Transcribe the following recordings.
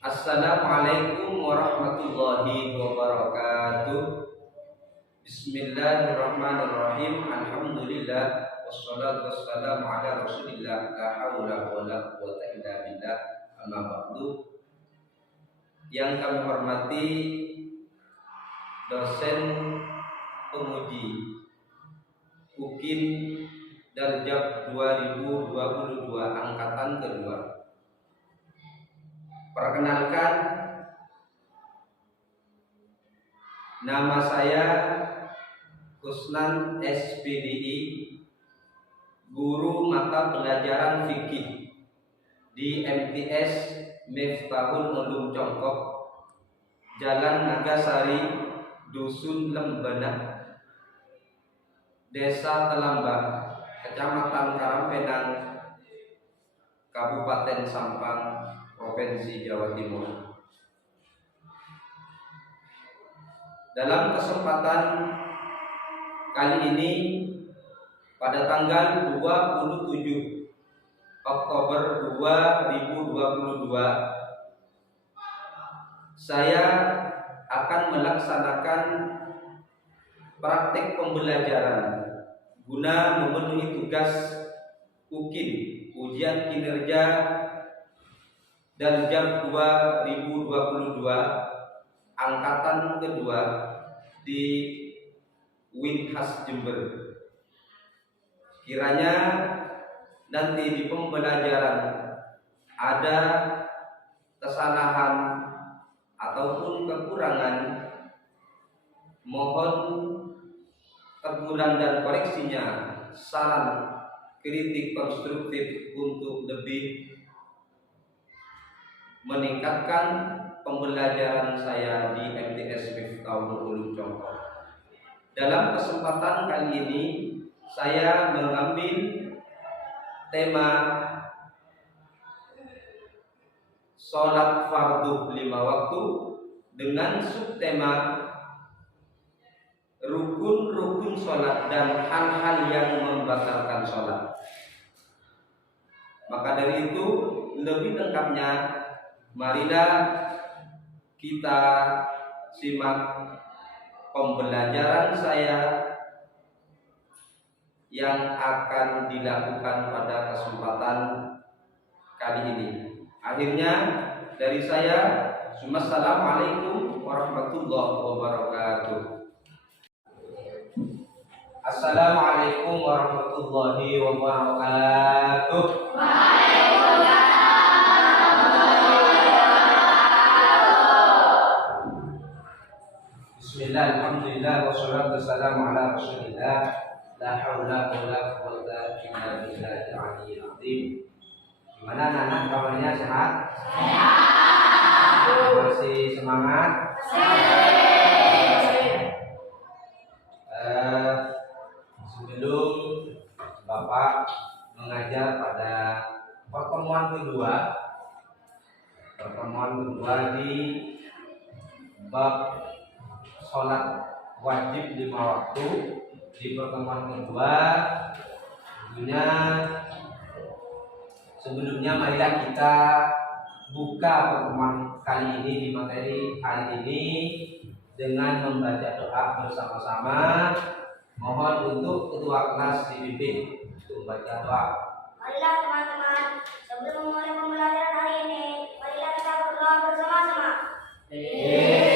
Assalamualaikum warahmatullahi wabarakatuh. Bismillahirrahmanirrahim. Alhamdulillah wassalatu wassalamu ala Rasulillah la haula wala quwwata illa billah. Amma ba'du. Yang kami hormati dosen penguji UKIN Darjab 2022 angkatan kedua. Perkenalkan, nama saya Kusnan SPDI, guru mata pelajaran fikih di MTS Miftahul Ulum Congkok, Jalan Nagasari, Dusun Lembana, Desa Telambah, Kecamatan Karangpenang, Kabupaten Sampang, Provinsi Jawa Timur. Dalam kesempatan kali ini pada tanggal 27 Oktober 2022 saya akan melaksanakan praktik pembelajaran guna memenuhi tugas UKIN ujian kinerja Darjab 2022 angkatan kedua di Winhas Jember. Kiranya nanti di pembelajaran ada kesalahan ataupun kekurangan, mohon teguran dan koreksinya, saran kritik konstruktif untuk lebih meningkatkan pembelajaran saya di MTS Miftahul Ulum Congkok. Dalam kesempatan kali ini saya mengambil tema sholat fardu 5 waktu dengan subtema rukun-rukun sholat dan hal-hal yang membatalkan sholat. Maka dari itu lebih lengkapnya marilah kita simak pembelajaran saya yang akan dilakukan pada kesempatan kali ini. Akhirnya dari saya, Assalamualaikum warahmatullahi wabarakatuh. Assalamualaikum warahmatullahi wabarakatuh. Alhamdulillah wassalatu wassalamu ala Rasulillah la haula wala quwwata illa billahil aliyyil azim. Gimana anak-anak, kabarnya sehat? Sehat. Masih semangat? Sebelum Bapak mengajar pada pertemuan kedua di bab sholat wajib 5 waktu, di pertemuan kedua tentunya sebelumnya marilah kita buka pertemuan kali ini di materi hari ini dengan membaca doa bersama-sama. Mohon untuk ketua kelas dibimbing untuk membaca doa. Marilah teman-teman, sebelum memulai pembelajaran hari ini, marilah kita berdoa bersama-sama. Rasulullah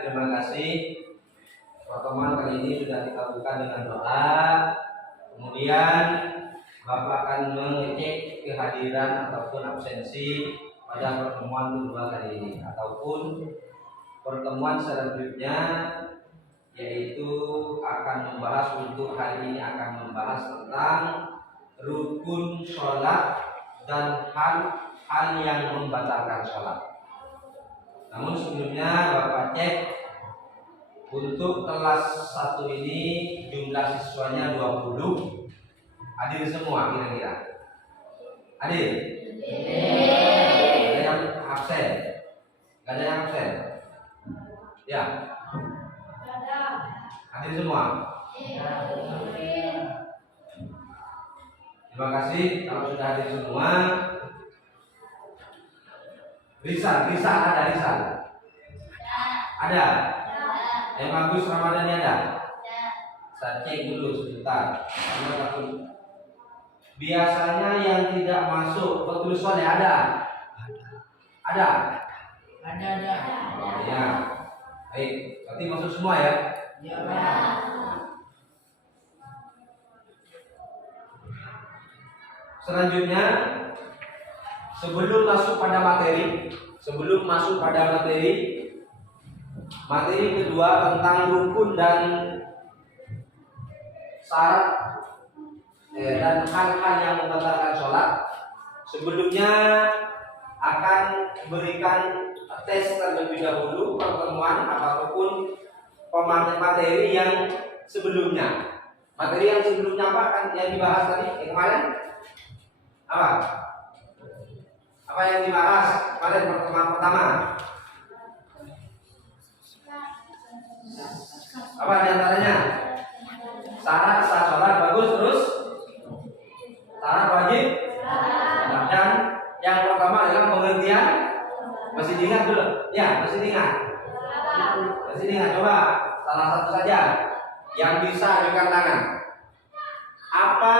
terima kasih. Pertemuan kali ini sudah kita buka dengan doa. Kemudian Bapak akan mengecek kehadiran ataupun absensi pada pertemuan kedua kali ini, ataupun pertemuan selanjutnya, yaitu akan membahas, untuk hari ini akan membahas tentang rukun sholat dan hal yang membatalkan sholat. Namun sebelumnya Bapak cek untuk kelas 1 ini jumlah siswanya 20. Hadir semua kira-kira? Hadir? Ada yang absen? Gak ada yang absen? Ya? Hadir semua? Terima kasih kalau sudah hadir semua. Risan ada Risan? Ada? Yang bagus Ramadan ada? Saya cek dulu sebentar. Karena takut. Biasanya yang tidak masuk betul soleh ada? Ada? Ada. Oh, ya. Baik, berarti masuk semua ya? Ya, Pak. Selanjutnya, sebelum masuk pada materi kedua tentang rukun dan syarat dan hal-hal yang membatalkan sholat. Sebelumnya akan berikan tes terlebih dahulu pertemuan ataupun materi yang sebelumnya. Materi yang sebelumnya apa kan yang dibahas tadi yang kemarin? Apa yang dibahas kemarin pertemuan pertama? Apa diantaranya? Syarat sah sholat bagus, terus syarat wajib. Dan yang pertama adalah pengertian. Masih diingat dulu? Ya, masih diingat. Coba salah satu saja yang bisa ajukan tangan. Apa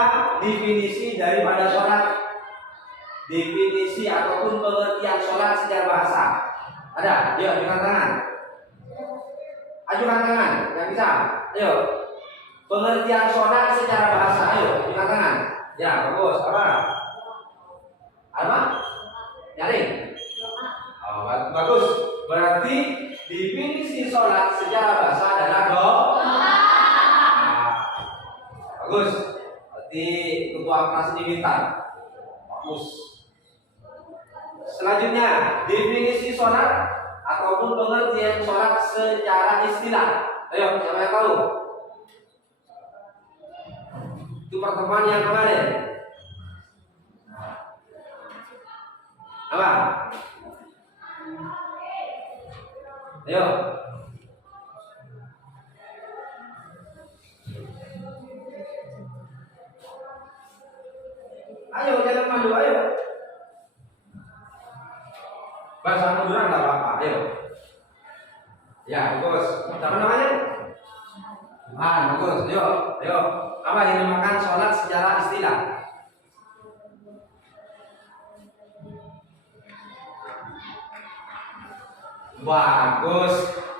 definisi daripada sholat? Definisi ataupun pengertian sholat secara bahasa. Ada? Ayo ajukan tangan. Ajukan tangan, yang bisa. Ayo. Pengertian sholat secara bahasa. Ayo ajukan tangan. Ya, bagus. Apa? Nyaring. Oh, bagus. Berarti definisi sholat secara bahasa adalah doa. Bagus. Berarti ketua kelas ini pintar. Bagus. Selanjutnya, definisi sholat ataupun pengertian sholat secara istilah. Ayo, siapa yang tahu? Itu pertemuan yang kemarin. Apa? Ayo. Ayo, jangan malu, ayo. Bahasa Madura nggak apa-apa, ayo. Ya, bagus. Siapa namanya? Bagus. Ayo. Apa yang dinamakan sholat secara istilah? Bagus.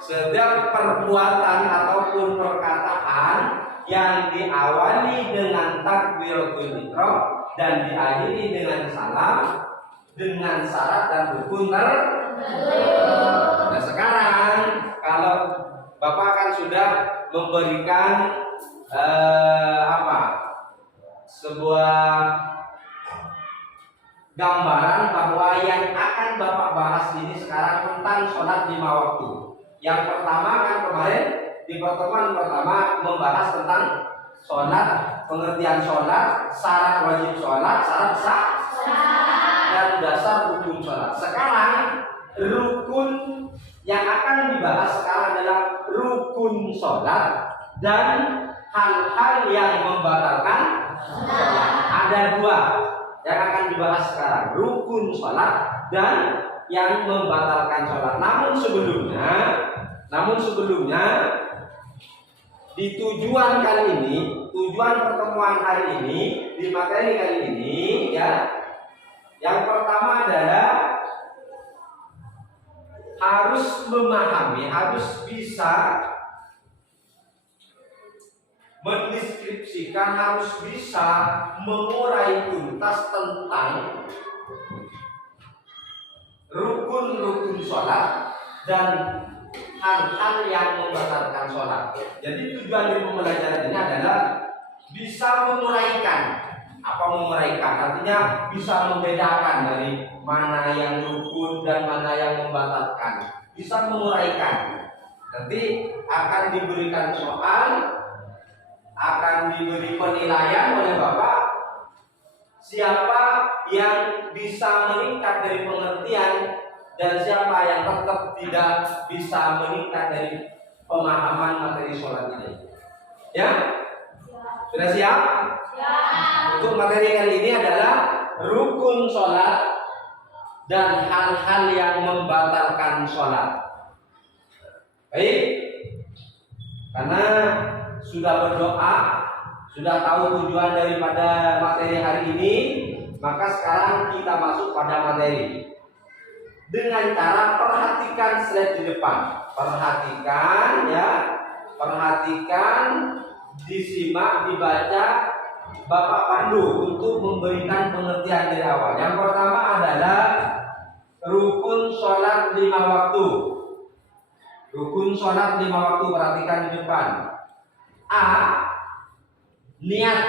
Setiap perbuatan ataupun perkataan yang diawali dengan takbiratul ihram dan diakhiri dengan salam dengan syarat dan rukun tertentu. Nah, sekarang kalau Bapak kan sudah memberikan sebuah gambaran bahwa yang akan Bapak bahas ini sekarang tentang sholat 5 waktu. Yang pertama kan kemarin di pertemuan pertama membahas tentang sholat, pengertian sholat, syarat wajib sholat, syarat sah, dan dasar rukun sholat. Sekarang rukun yang akan dibahas sekarang adalah rukun sholat dan hal-hal yang membatalkan sholat. Ada 2 yang akan dibahas sekarang, rukun sholat dan yang membatalkan sholat. Namun sebelumnya di tujuan kali ini, tujuan pertemuan hari ini, di materi kali ini, ya, yang pertama adalah harus memahami, harus bisa mendeskripsikan, harus bisa mengurai tuntas tentang rukun-rukun sholat dan hal-hal yang membatalkan sholat. Jadi tujuan dari pembelajaran ini adalah bisa menguraikan. Apa menguraikan? Artinya bisa membedakan dari mana yang rukun dan mana yang membatalkan. Bisa menguraikan. Nanti akan diberikan soal, akan diberi penilaian oleh Bapak siapa yang bisa meningkat dari pengertian dan siapa yang tetap tidak bisa meningkat dari pemahaman materi sholat ini. Ya? Sudah siap? Untuk materi kali ini adalah rukun sholat dan hal-hal yang membatalkan sholat. Baik? Karena sudah berdoa, sudah tahu tujuan daripada materi hari ini, maka sekarang kita masuk pada materi. Dengan cara perhatikan slide di depan. Perhatikan ya. Perhatikan, disimak, dibaca Bapak pandu untuk memberikan pengertian dari awal. Yang pertama adalah rukun sholat 5 waktu. Rukun sholat 5 waktu, perhatikan di depan. A. Niat.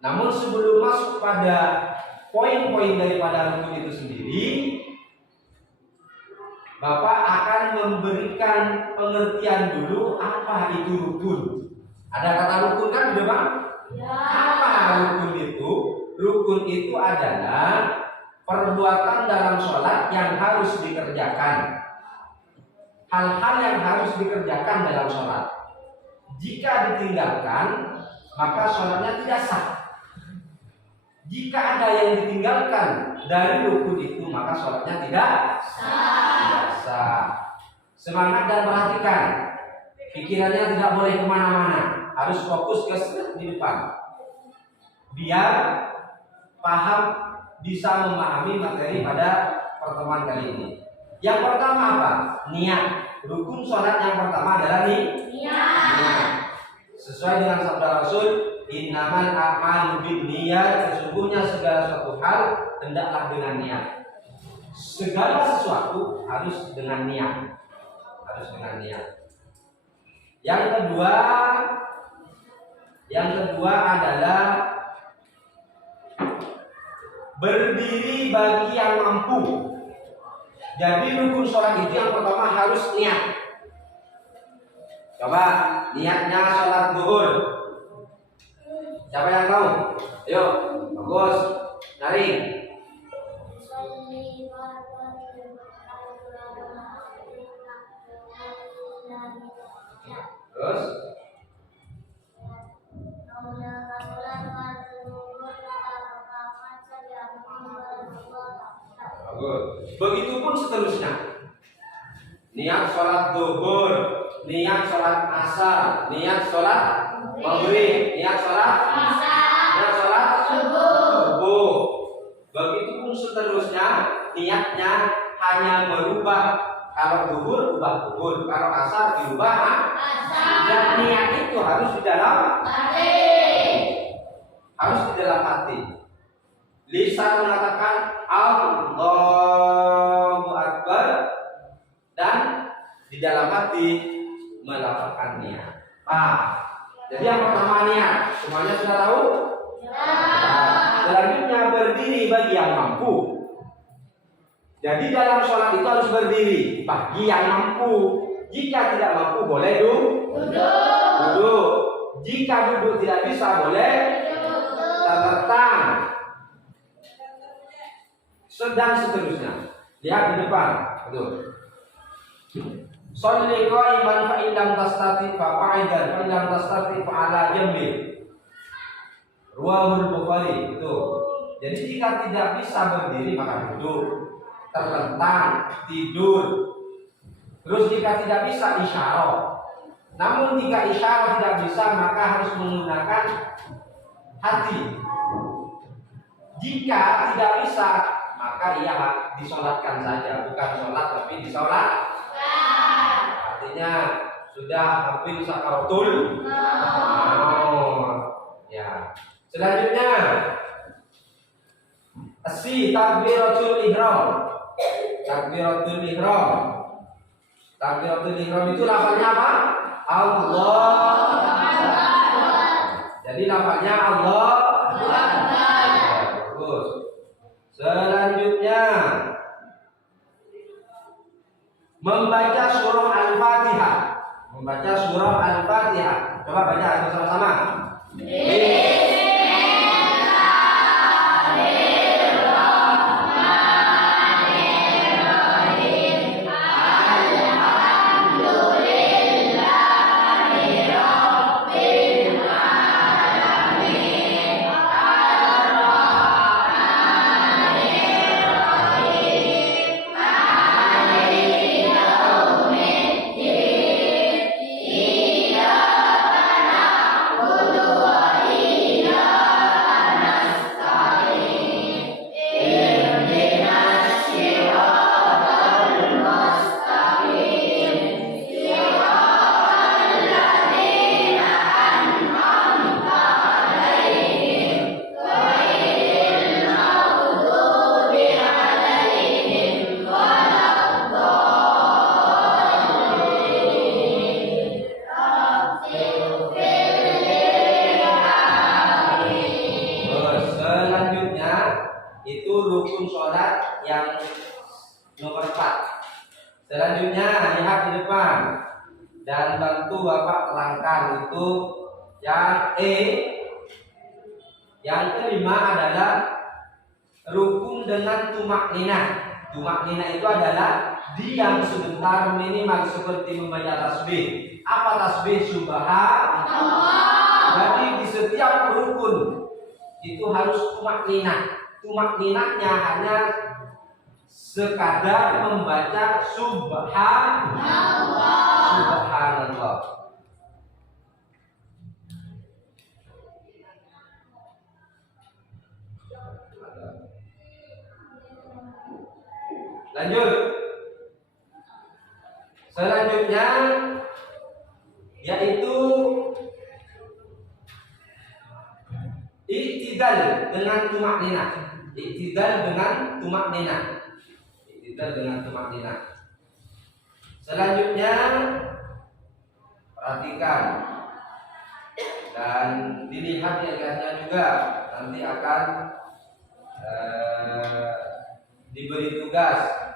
Namun sebelum masuk pada poin-poin daripada rukun itu sendiri, Bapak akan memberikan pengertian dulu apa itu rukun. Ada kata rukun kan di depan? Ya. Apa rukun itu? Rukun itu adalah perbuatan dalam sholat yang harus dikerjakan. Hal-hal yang harus dikerjakan dalam sholat. Jika ditinggalkan, maka sholatnya tidak sah. Jika ada yang ditinggalkan dari rukun itu, maka sholatnya tidak sah. Semangat dan perhatikan. Pikirannya tidak boleh kemana-mana, harus fokus ke slide di depan. Biar paham, bisa memahami materi pada pertemuan kali ini. Yang pertama apa? Niat. Rukun sholat yang pertama adalah niat. Sesuai dengan sabda Rasul, innamal a'malu binniyat, sesungguhnya segala suatu hal hendaklah dengan niat. Segala sesuatu harus dengan niat. Harus dengan niat. Yang kedua adalah berdiri bagi yang mampu. Jadi rukun sholat itu yang pertama harus niat. Coba niatnya sholat zuhur. Siapa yang tahu? Ayo, bagus. Cari. Terus? Bagus. Begitupun seterusnya. Niat sholat zuhur, niat sholat asar, niat sholat maghrib, niat sholat subuh. Begitupun seterusnya, niatnya hanya berubah. Kalau zuhur ubah zuhur, kalau asar diubah asar. Dan niat itu harus di dalam hati. Harus di dalam hati. Lisan mengatakan Allahu Akbar dan di dalam hati melafalkan niat. Jadi yang pertama niat, semuanya sudah tahu? Selanjutnya berdiri bagi yang mampu. Jadi dalam sholat itu harus berdiri bagi yang mampu. Jika tidak mampu boleh duduk. Jika duduk tidak bisa boleh terletang. Dan seterusnya. Lihat di depan. Sholli qa'iman fa in lam tastati fa qa'idan fa in lam tastati fa 'ala jambi. Riwayat Bukhari itu. Jadi jika tidak bisa berdiri maka duduk. Terlentang, tidur. Terus jika tidak bisa isyarat. Namun jika isyarat tidak bisa maka harus menggunakan hati. Jika tidak bisa maka maka ia disolatkan saja, bukan sholat tapi disolat. Artinya sudah hampir sakaratul maut. Ya. Selanjutnya takbiratul ihram. Takbiratul ihram. Takbiratul ihram itu lafaznya apa? Allah. Jadi lafaznya Allah. Bagus. Selanjutnya membaca surah Al-Fatihah. Membaca surah Al-Fatihah. Coba baca bersama-sama. Rukun sholat yang nomor 4. Selanjutnya lihat di depan dan bantu Bapak terangkan itu yang Yang kelima adalah rukun dengan tumak ninah. Tumak ninah itu adalah diam sebentar minimal seperti membaca tasbih. Apa tasbih? Subhanallah. Jadi di setiap rukun itu harus tumak ninah. Tumak ninahnya hanya sekadar membaca Subhanallah. Lanjut. Selanjutnya yaitu i'tidal dengan tumak ninah. I'tidal dengan tumak ninah. I'tidal dengan tumak ninah. Selanjutnya perhatikan dan dilihat di atasnya juga, nanti akan diberi tugas.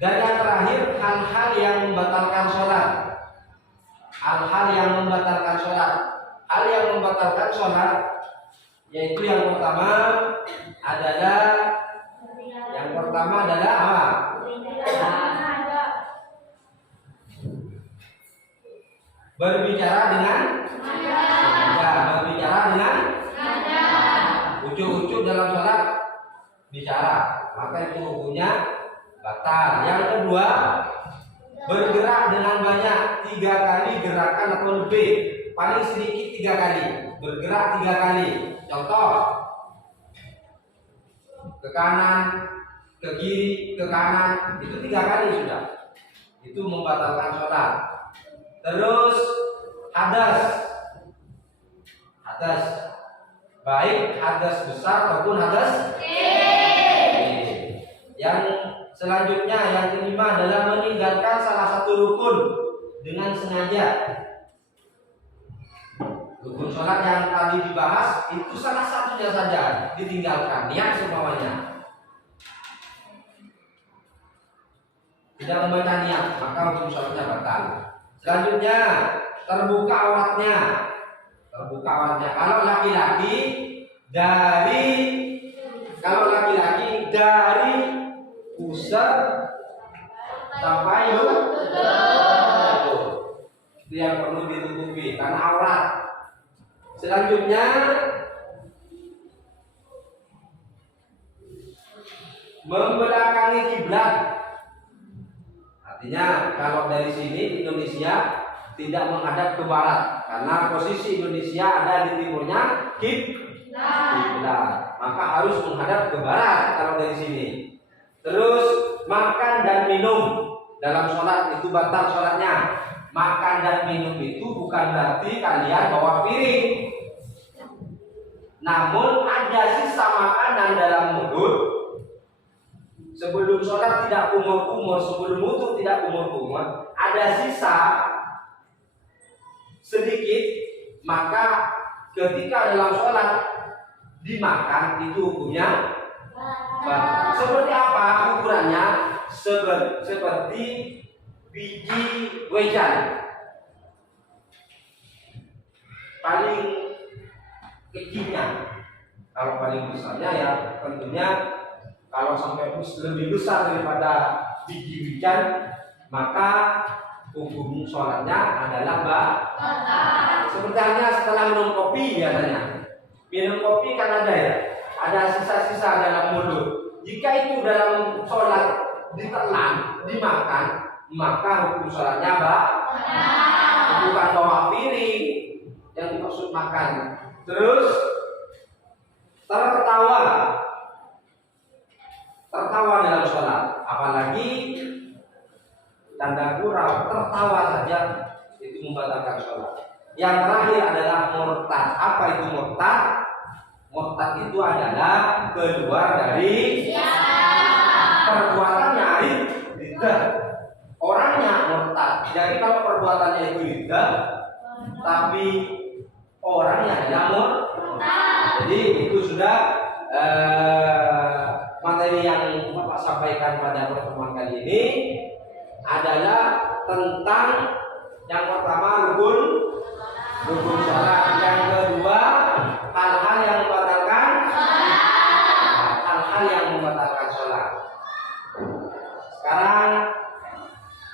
Dan yang terakhir, hal-hal yang membatalkan sholat. Hal-hal yang membatalkan sholat. Hal yang membatalkan sholat yaitu yang pertama adalah apa? Berbicara dengan ucuk-ucuk dalam sholat bicara, maka itu hukumnya batal. Yang kedua, bergerak dengan banyak 3 kali gerakan atau lebih, paling sedikit 3 kali, bergerak 3 kali. Contoh, ke kanan, ke kiri, ke kanan, itu 3 kali sudah. Itu membatalkan sholat. Terus hadas, baik hadas besar maupun hadas kecil. Yang selanjutnya, yang kelima adalah meninggalkan salah satu rukun dengan sengaja. Rukun sholat yang tadi dibahas itu salah satunya saja ditinggalkan, niat semuanya. Tidak membaca niat, maka rukun sholatnya batal. Selanjutnya, terbuka awratnya. Kalau laki-laki dari pusat sampai lutut, itu yang perlu ditutupi karena aurat. Selanjutnya membelakangi kiblat. Artinya kalau dari sini Indonesia tidak menghadap ke barat karena posisi Indonesia ada di timurnya kiblat, maka harus menghadap ke barat kalau dari sini. Terus makan dan minum dalam sholat itu batal sholatnya. Makan dan minum itu bukan berarti kalian bawa piring, namun ada sisa makanan dalam mulut. Sebelum sholat tidak kumur-kumur, sebelum wudu tidak kumur-kumur, ada sisa sedikit, maka ketika dalam sholat dimakan itu hukumnya batal. Seperti apa ukurannya? Seperti biji wajan paling kecilnya. Kalau paling besarnya ya tentunya kalau sampai lebih besar daripada biji wajan, maka hukum sholatnya adalah batal. Seperti halnya setelah minum kopi biasanya. Minum kopi kan ada ya, ada sisa-sisa dalam mulut. Jika itu dalam sholat ditelan, dimakan, maka hukum sholatnya bukan bawa piring yang dimaksud makan. Terus tertawa dalam sholat, apalagi tanda kurang tertawa saja itu membatalkan sholat. Yang terakhir adalah murtad. Apa itu murtad? Murtad itu adalah keluar dari perbuatannya riddah. Orangnya murtad. Jadi kalau perbuatannya itu riddah, tapi orangnya adalah murtad. Jadi itu sudah materi yang Bapak sampaikan pada pertemuan kali ini adalah tentang yang pertama rukun sholat, yang kedua hal-hal yang membatalkan sholat. Sekarang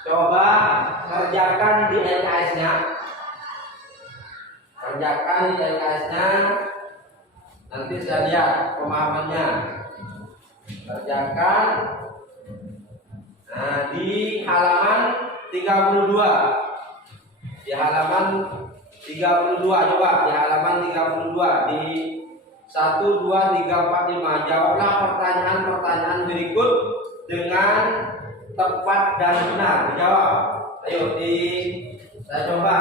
coba kerjakan di LKS-nya, nanti saya lihat pemahamannya. Kerjakan. Nah, di halaman 32. Di halaman 32 coba di halaman 32 di 1 2 3 4 5 jawablah pertanyaan-pertanyaan berikut dengan tepat dan benar. Dijawab. Ayo saya coba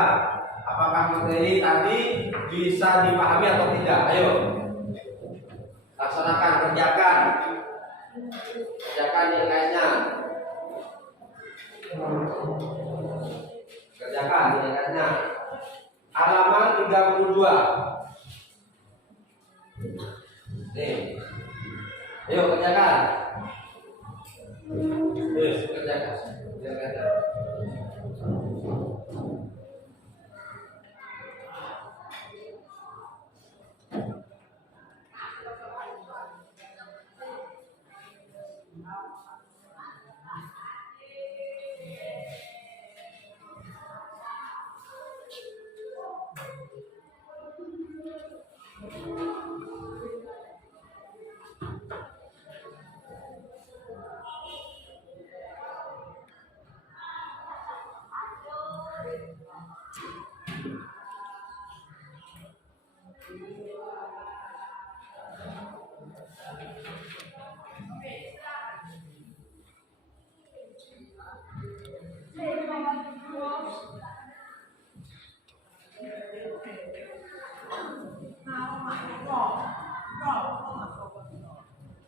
apakah materi tadi bisa dipahami atau tidak. Ayo. Laksanakan, kerjakan nilainya. Kerjakan nilainya. Halaman 32. Nih. Ayo kerjakan. Kerjakan.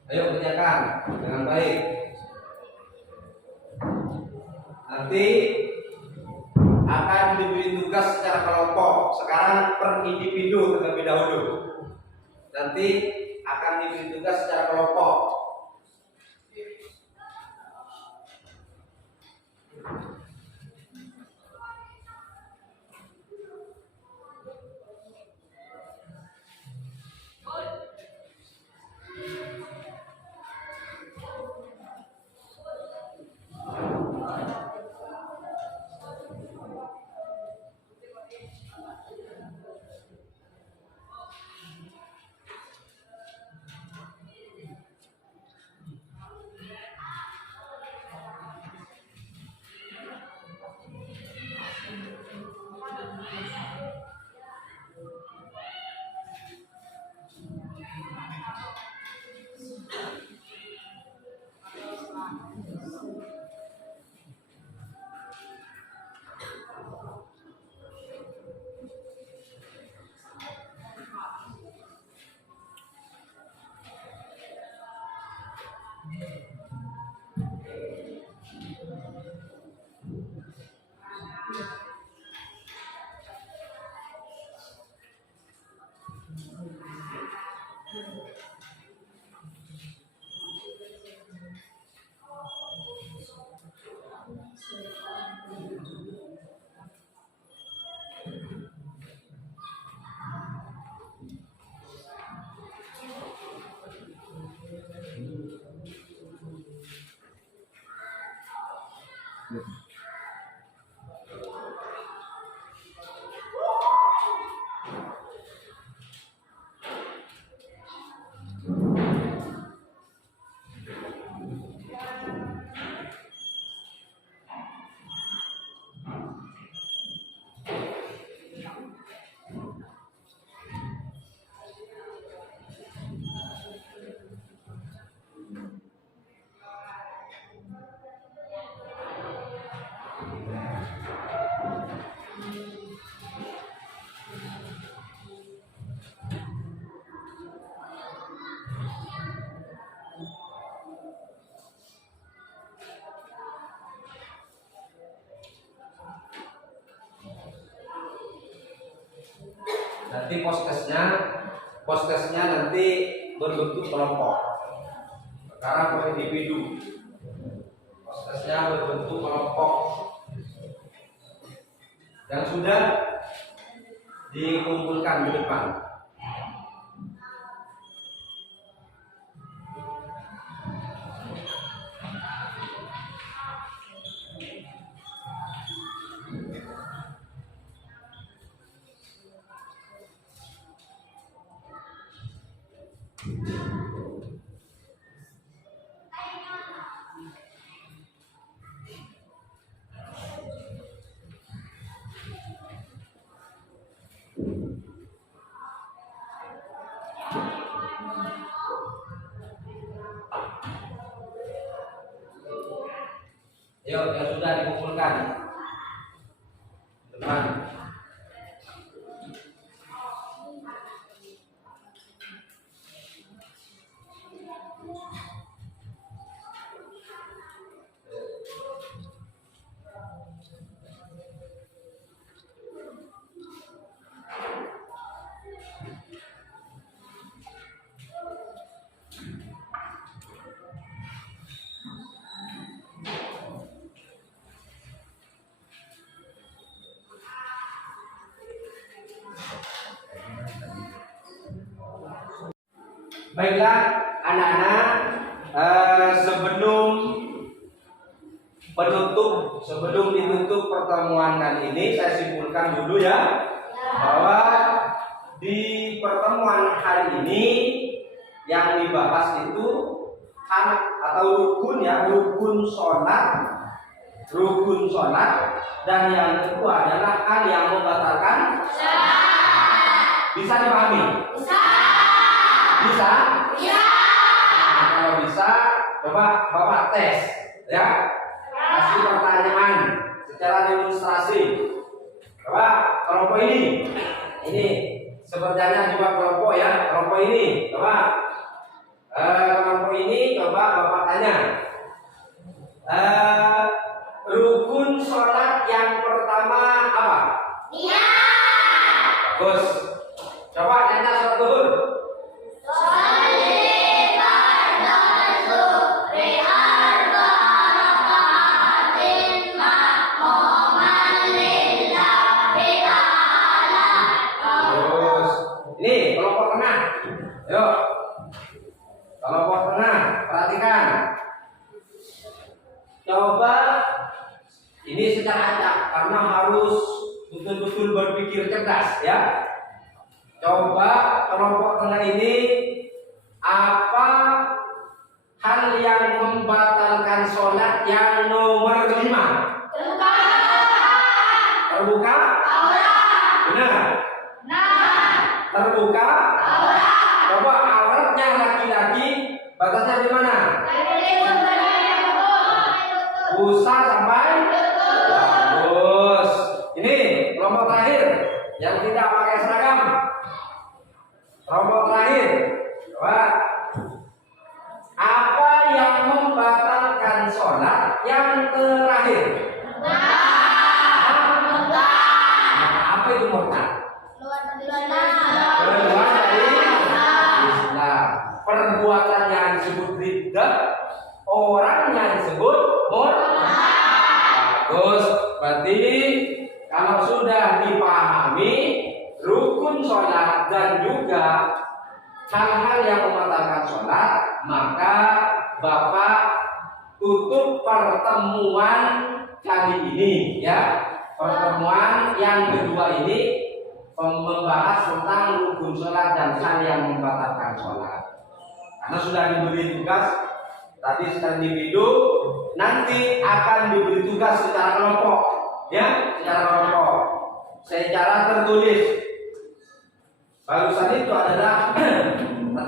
Ayo kerjakan dengan baik. Nanti akan diberi tugas secara kelompok. Sekarang per individu terlebih dahulu. Nanti akan diberi tugas secara kelompok. Nanti poskesnya nanti berbentuk kelompok. Sekarang per individu. Poskesnya berbentuk kelompok yang sudah dikumpulkan di depan. Yuk, yang sudah dikumpulkan depan. Baiklah anak-anak, sebelum ditutup pertemuan kali ini, saya simpulkan dulu ya bahwa di pertemuan hari ini yang dibahas itu atau rukun sholat, dan yang kedua adalah hal yang membatalkan sholat. Bisa dipahami? Bisa? Iya. Nah, kalau bisa, coba Bapak tes, ya. Kasih pertanyaan secara demonstrasi. Coba kelompok ini sepertinya juga kelompok ya, kelompok ini. Coba kelompok ini, coba Bapak tanya. Rukun sholat yang pertama apa? Niat. Bagus. Coba tanya sholat zuhur. Yuk, kelompok tengah, perhatikan. Coba ini secara acak karena harus betul-betul berpikir cerdas ya. Coba kelompok tengah ini, apa hal yang membatalkan sholat yang nomor 5? Terbuka? Benar. Terbuka? Coba auratnya laki-laki batasnya di mana? Busa sampai bagus. Ini kelompok terakhir yang tidak pakai seragam. Kelompok terakhir, coba apa yang sholat yang terakhir. Apa itu murtad? Keluar dari Islam. Keluar dari Islam. Perbuatannya disebut riddah, orangnya disebut murtad. Bagus. Berarti kalau sudah dipahami rukun sholat dan juga hal-hal yang membatalkan sholat, maka Bapak tutup pertemuan kali ini ya. Pertemuan yang kedua ini membahas tentang rukun sholat dan hal yang membatalkan sholat. Karena sudah diberi tugas tadi secara individu, nanti akan diberi tugas secara kelompok, ya, secara kelompok, secara tertulis. Barusan itu adalah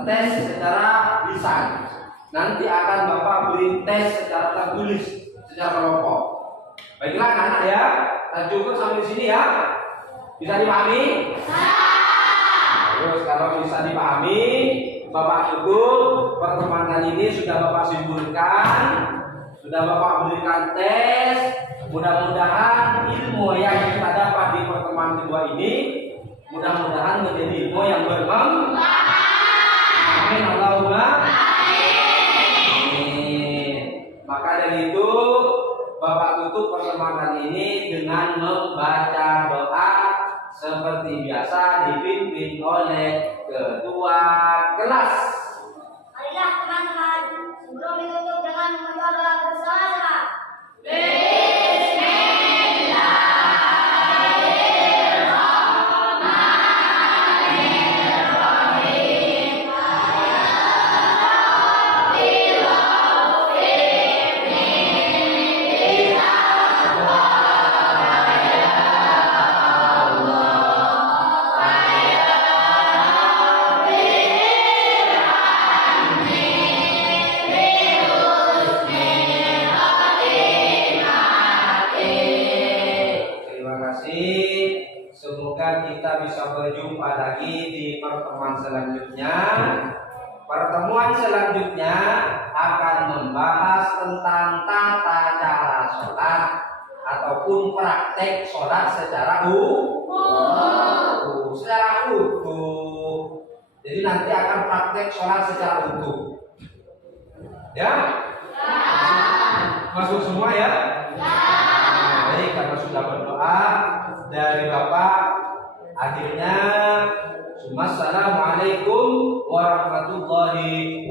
tes secara lisan. Nanti akan Bapak beri tes secara tertulis, secara kelompok. Baiklah anak ya, kita cukup sampai sini ya. Bisa dipahami? Terus kalau bisa dipahami, Bapak cukup. Pertemuan kali ini sudah Bapak simpulkan, sudah Bapak berikan tes. Mudah-mudahan ilmu yang kita dapat di pertemuan kedua ini mudah-mudahan menjadi ilmu yang bermanfaat. Amin Allahumma amin. Maka dari itu Bapak tutup pertemuan kali ini dengan membaca doa seperti biasa dipimpin oleh ketua kelas. Marilah teman-teman, sebelum ditutup dengan berdoa bersama-sama. Semoga kita bisa berjumpa lagi di pertemuan selanjutnya. Pertemuan selanjutnya akan membahas tentang tata cara sholat ataupun praktek sholat secara utuh. Jadi nanti akan praktek sholat secara utuh. Ya? Masuk semua ya? Baik, karena sudah berdoa dari Bapak, akhirnya Assalamualaikum warahmatullahi